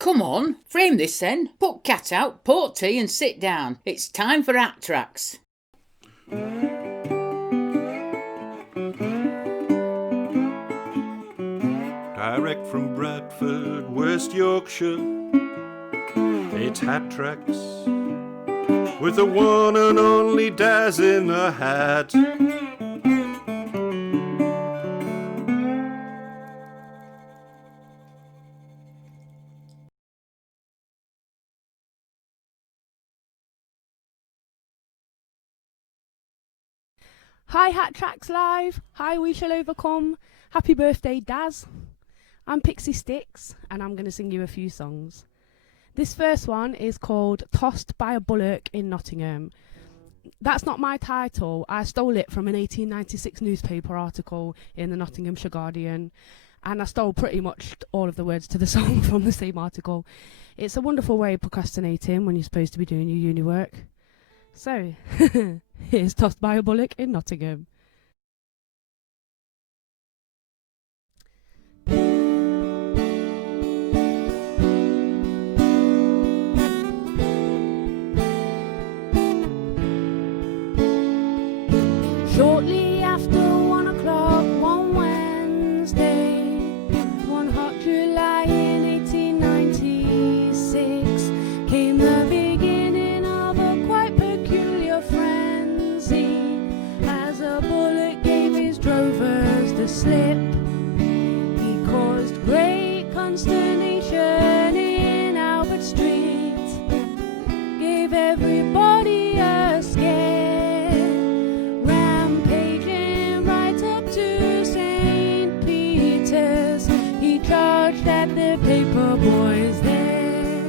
Come on, frame this then. Put cat out, port tea and sit down. It's time for Tacks. Direct from Bradford, West Yorkshire, it's Tacks with the one and only Daz in the hat. Hi Tacks Live, hi We Shall Overcome, happy birthday Daz. I'm Pixie Styx and I'm going to sing you a few songs. This first one is called Tossed by a Bullock in Nottingham. That's not my title, I stole it from an 1896 newspaper article in the Nottinghamshire Guardian, and I stole pretty much all of the words to the song from the same article. It's a wonderful way of procrastinating when you're supposed to be doing your uni work. So, here's Tossed by a Bullock in Nottingham. Shortly after 1 o'clock one Wednesday, one hot July in 1896, came the beginning of a quite peculiar frenzy, as a bullock gave his drovers the slip. He caused great consternation in Albert Street, gave everybody a scare. At the paper boys there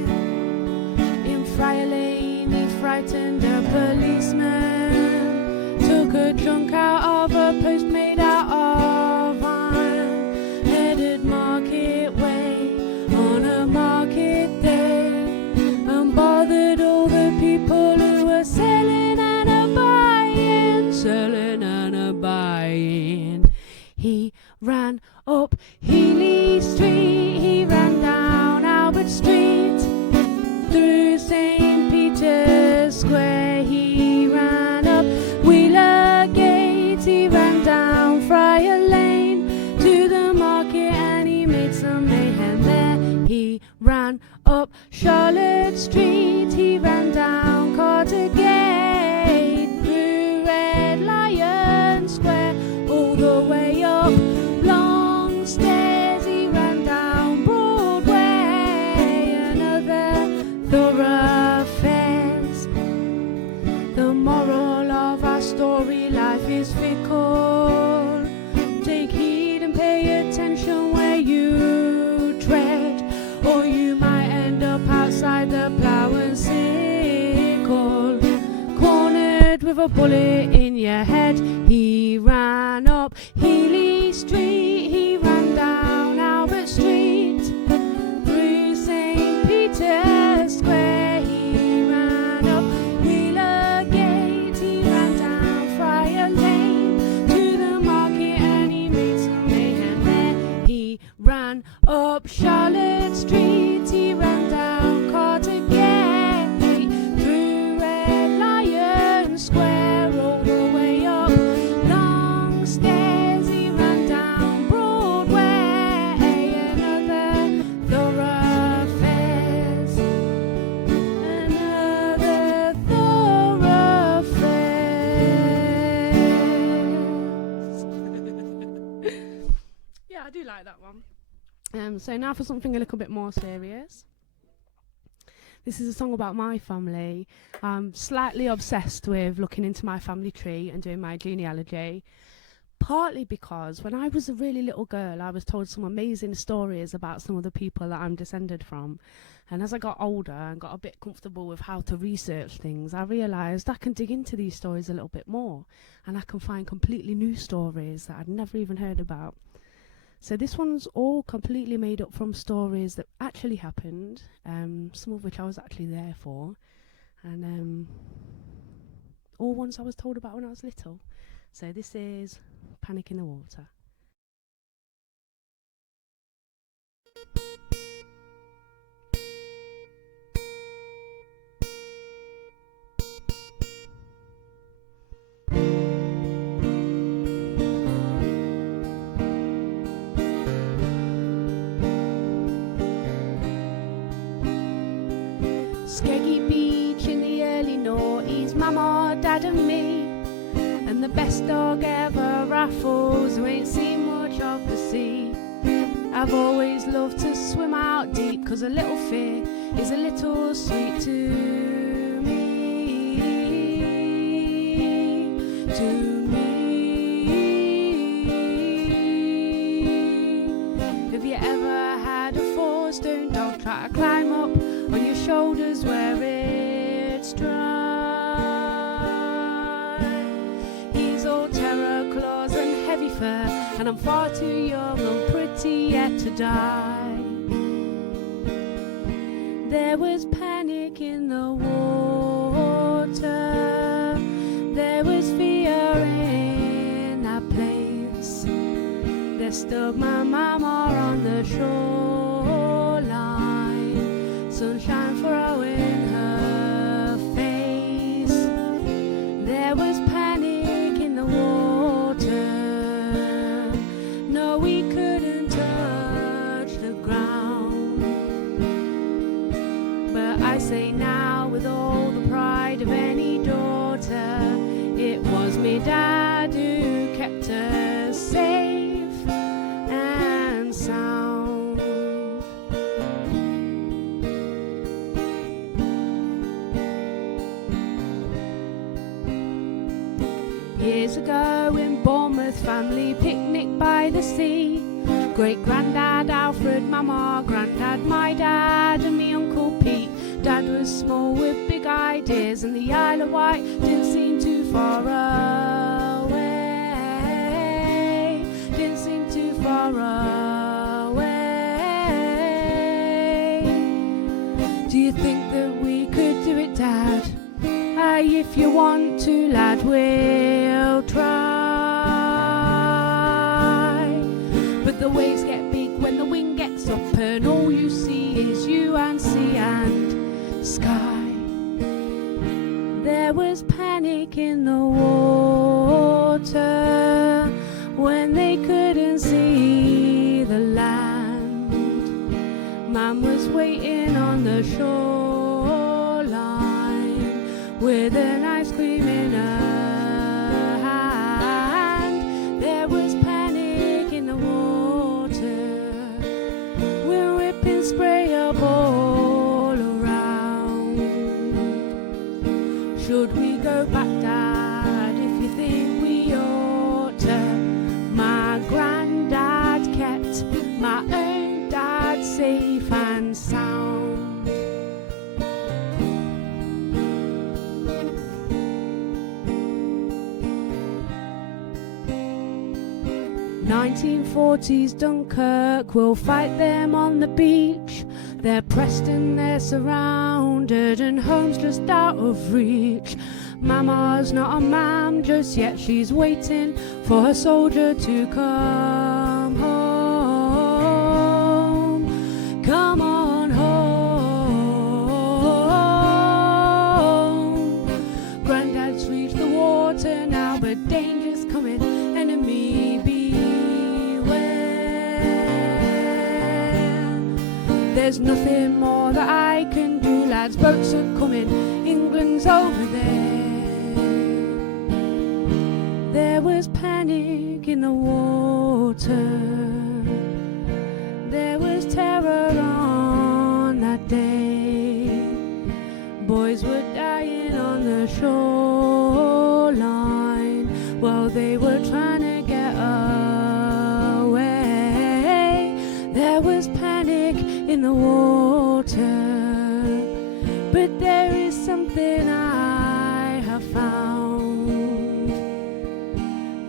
in Friar Lane, he frightened a policeman, took a chunk out of a post made out of iron, headed Market Way on a market day, and bothered all the people who were selling and a buying, selling and a buying. He ran up Healy Street, he ran down Albert Street, through St. Peter's Square, he ran up Wheeler Gate, he ran down Friar Lane to the market, and he made some mayhem there. He ran up Charlotte Street, he ran down Carter Gate, through Red Lion Square, all the way up long stairs, he ran down Broadway and other thoroughfares. The moral of our story, life is fickle. Take heed and pay attention where you tread, or you might end up outside the plough and sickle, cornered with a bullet in your head. He ran up Healy Street, he ran down Albert Street, through St. Peter's Square, he ran up Wheeler Gate, he ran down Friar Lane to the market, and he made some mayhem there. He ran up Charlotte Street, he ran down Carter Gate, through Red Lion Square, all the way up long stairs, he ran down Broadway and other thoroughfares, and other thoroughfares. Yeah, I do like that one. So now for something a little bit more serious. This is a song about my family. I'm slightly obsessed with looking into my family tree and doing my genealogy, partly because when I was a really little girl, I was told some amazing stories about some of the people that I'm descended from. And as I got older and got a bit comfortable with how to research things, I realised I can dig into these stories a little bit more, and I can find completely new stories that I'd never even heard about. So this one's all completely made up from stories that actually happened, some of which I was actually there for, and all ones I was told about when I was little. So this is Panic in the Water. Skeggy Beach in the early noughties, Mama, Dad and me. And the best dog ever, Raffles, who ain't seen much of the sea. I've always loved to swim out deep, 'cause a little fear is a little sweet to me. To me. Have you ever had a 4-stone dog try to climb up on your shoulders where it's dry? He's all terror, claws and heavy fur, and I'm far too young and pretty yet to die. There was panic in the water, there was fear in that place. They stuck my mama on the shoreline, sunshine throwing her face. There was panic in the water, no, we couldn't touch the ground. But I say now with all the pride of any daughter, it was me dad who kept us safe and sound. Years ago in Bournemouth, family picnic by the sea. Great granddad Alfred, mama, granddad, my dad, and me Uncle Pete. Dad was small with big ideas, and the Isle of Wight didn't seem too far away. Didn't seem too far away. Do you think that we could do it, Dad? Aye, if you want to, lad, we'll try. But the waves get big when the wind gets up, and all you see is you and sea and sky. There was panic in the water when they couldn't see the land. Mum was waiting on the shoreline with an ice cream in her hand. There was panic in the water, we're ripping spray up all around. Should we go back, Dad, if you think we ought to? My granddad kept my own dad safe and sound. 1940s Dunkirk, we'll fight them on the beach. They're pressed and they're surrounded, and home's just out of reach. Mama's not a mam just yet, she's waiting for her soldier to come home. Come on home. Granddad's reached the water now, but danger's coming, enemy beware. There's nothing more that I can do, lads, boats are coming, England's over there. There was panic in the water, there was terror on that day. Boys were dying on the shoreline while they were trying to get away. There was panic in the water, but there is something I have found.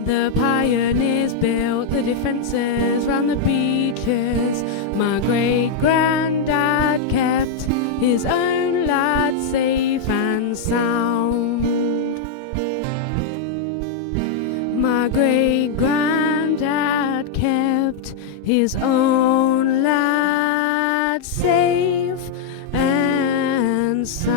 The pioneers built the defences round the beaches. My great-granddad kept his own lad safe and sound. My great-granddad kept his own lad safe and sound.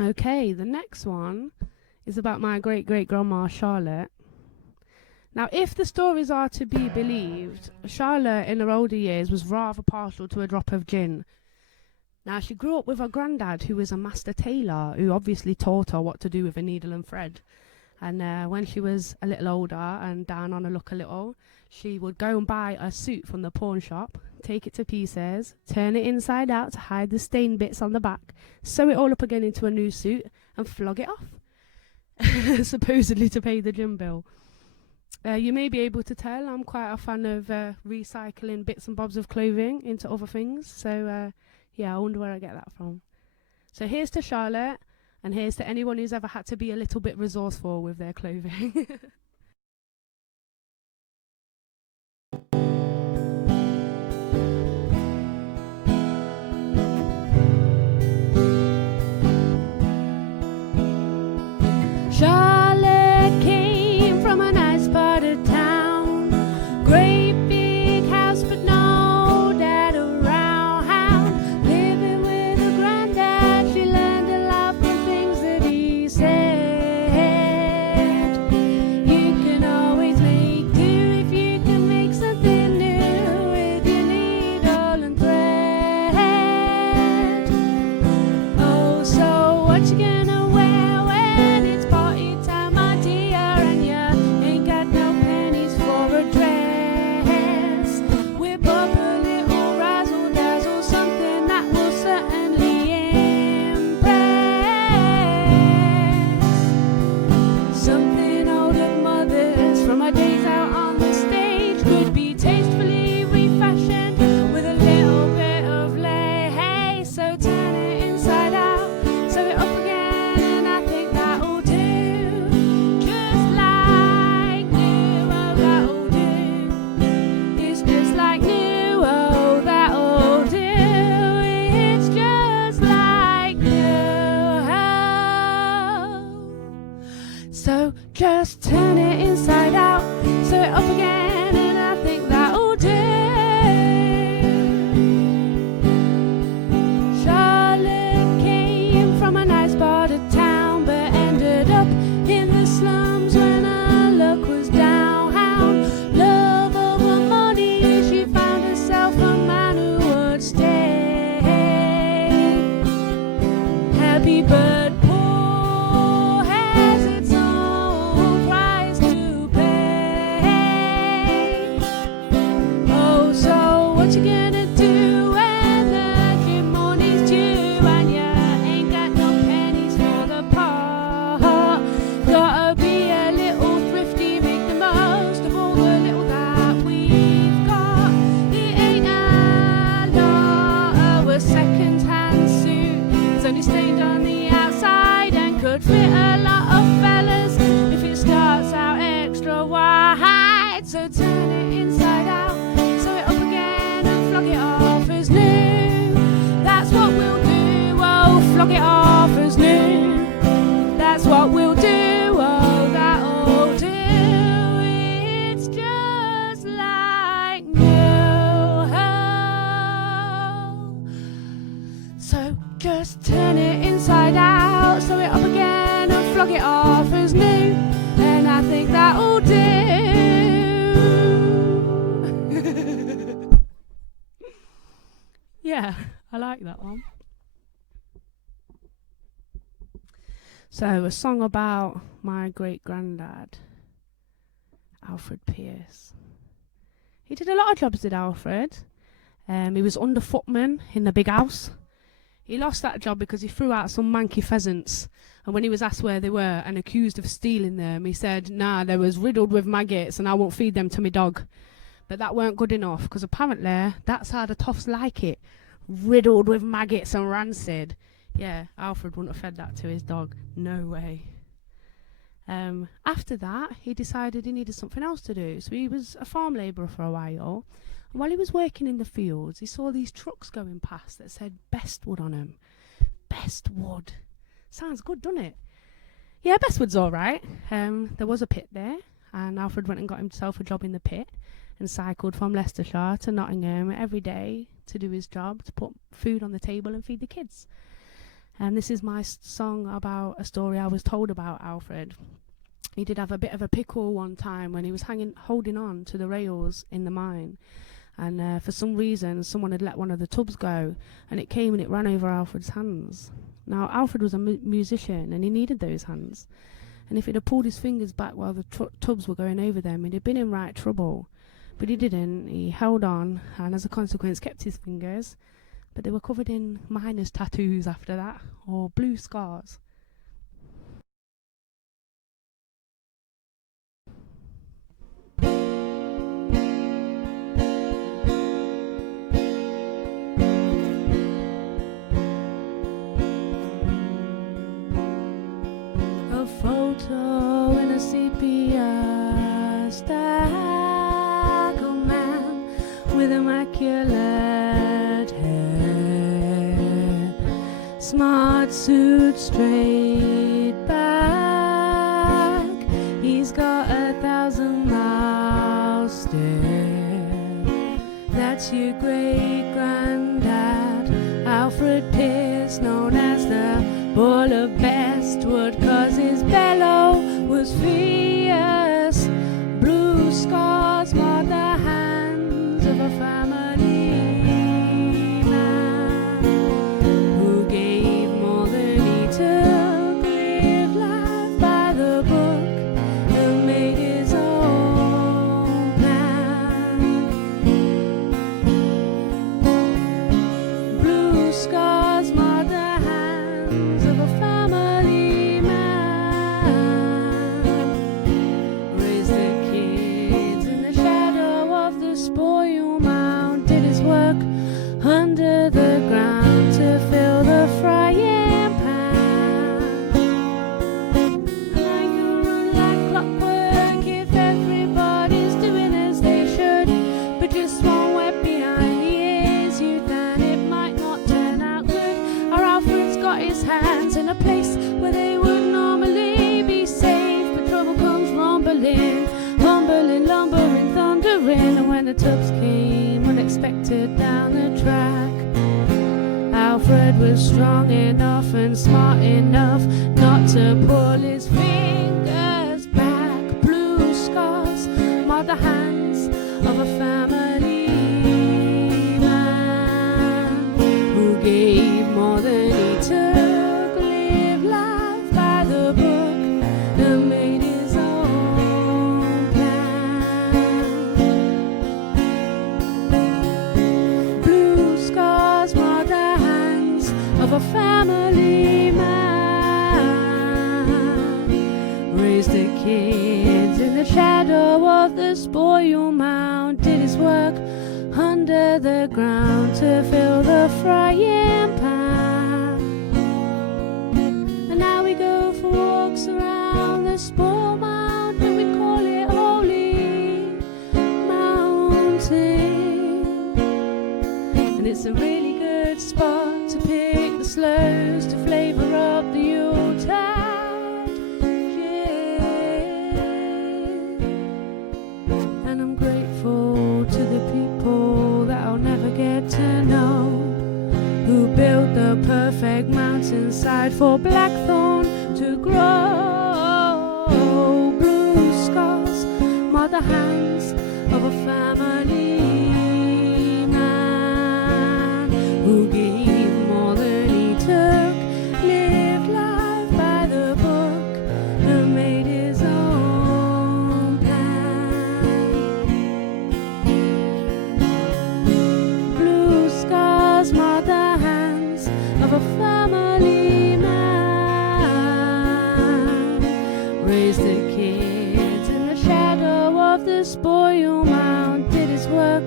Okay, the next one is about my great-great-grandma Charlotte. Now, if the stories are to be believed, Charlotte in her older years was rather partial to a drop of gin. Now, she grew up with her granddad, who was a master tailor, who obviously taught her what to do with a needle and thread. And when she was a little older and down on her luck a little, she would go and buy a suit from the pawn shop, take it to pieces, turn it inside out to hide the stained bits on the back, sew it all up again into a new suit, and flog it off, supposedly to pay the gym bill. You may be able to tell I'm quite a fan of recycling bits and bobs of clothing into other things. So, I wonder where I get that from. So here's to Charlotte, and here's to anyone who's ever had to be a little bit resourceful with their clothing. Charlotte came from a nice part of town. Great big house, but no dad around. Living with her granddad, she learned a lot from things that he said. You can always make do if you can make something new with your needle and thread. Oh, so what you gonna wear when it's party time, my dear, and you ain't got no pennies for a dress? Whip up a little razzle dazzle, something that will certainly impress. Something older mothers from our days out on the stage could be tastefully refashioned with a little bit of lace. So turn it inside out, sew it up again, and I think that'll do. Just like new, oh that'll do. It's just like new, oh that'll do. It's just like new. So just turn it inside out, sew it up again, and I think that'll do. Charlotte came from a nice part of town, but ended up in the slums when her luck was down. Love over money, she found herself a man who would stay. Happy but poor has its own price to pay. Oh, so what you gonna do when the gym money's due and you ain't got no pennies for the part? Gotta be a little thrifty, make the most of all the little that we've got. It ain't a lot of a second-hand suit. It's only stained on the outside and could fit a lot of fellas if it starts out extra wide. So turn it inside out, sew it up again, and flog it off as new. That's what we'll do. Oh, flog it off as new. That's what we'll do. Oh, that'll do. It's just like new. So just turn it inside out, sew it up again, and flog it off as new. And I think that'll do. Yeah, I like that one. So, a song about my great-granddad, Alfred Pierce. He did a lot of jobs, did Alfred. He was under footman in the big house. He lost that job because he threw out some manky pheasants. And when he was asked where they were and accused of stealing them, he said, nah, they was riddled with maggots and I won't feed them to my dog. But that weren't good enough, because apparently that's how the toffs like it. Riddled with maggots and rancid. Yeah, Alfred wouldn't have fed that to his dog. No way. After that, he decided he needed something else to do. So he was a farm labourer for a while. And while he was working in the fields, he saw these trucks going past that said Bestwood on them. Bestwood. Sounds good, doesn't it? Yeah, Bestwood's all right. There was a pit there, and Alfred went and got himself a job in the pit and cycled from Leicestershire to Nottingham every day to do his job, to put food on the table and feed the kids. And this is my song about a story I was told about Alfred. He did have a bit of a pickle one time when he was holding on to the rails in the mine. And for some reason, someone had let one of the tubs go, and it came and it ran over Alfred's hands. Now, Alfred was a musician, and he needed those hands. And if he'd have pulled his fingers back while the tubs were going over them, he'd have been in right trouble. But he didn't. He held on, and as a consequence, kept his fingers. But they were covered in miner's tattoos after that, or blue scars. A photo in a sepia stack, a man with immaculate hair, smart suit straight back, he's got 1,000 miles stare. That's your great granddad, Alfred Pierce, known as the bull of Bestwood, 'cause his bellow was fierce. Blue scars marred the hands of a family man who gave more than he took, lived life by the book, and made his own plan. Blue scars marred the hands of a family man, raised the kids in the shadow of the spoil mound, did his work under the ground to fill the frying pan. And I can run like clockwork if everybody's doing as they should, but just one wet behind the ears, youth, and it might not turn out good. Our Alfred's got his hands in a place where they would normally be safe, but trouble comes rumbling, humbling, lumbering, thundering, and when the tubs came unexpected down the track, Alfred was strong enough and smart enough not to pull his fingers back. Blue scars marred the hands of a family man who gave more than he took, lived life by the book, and made his own plan. Blue scars marred the hands of a family man, raised the kids in the shadow of the spoil mound, did his work under the ground to fill the frying pan. And now we go for walks around the spoil mound, and we call it Holy Mountain. And it's a really good spot to pick the sloes to flavour up the Yuletide. Yeah. And I'm grateful to the people that I'll never get to know, who built the perfect mountainside for blackthorn to grow. Blue scars marred the hands of a family man who gave more than he took, lived life by the book, and made his own plan. Blue scars marred the hands of a family man, raised the kids in the shadow of the spoil mound, did his work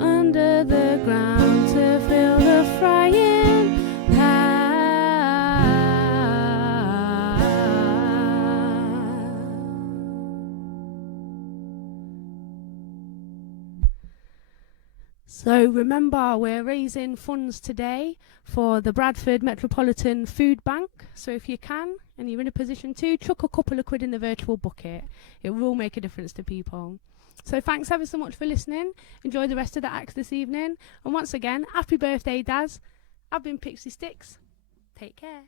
under the ground to fill the frying pan. So remember, we're raising funds today for the Bradford Metropolitan Food Bank. So if you can, and you're in a position to, chuck a couple of quid in the virtual bucket. It will make a difference to people. So thanks ever so much for listening. Enjoy the rest of the acts this evening. And once again, happy birthday, Daz. I've been Pixie Styx. Take care.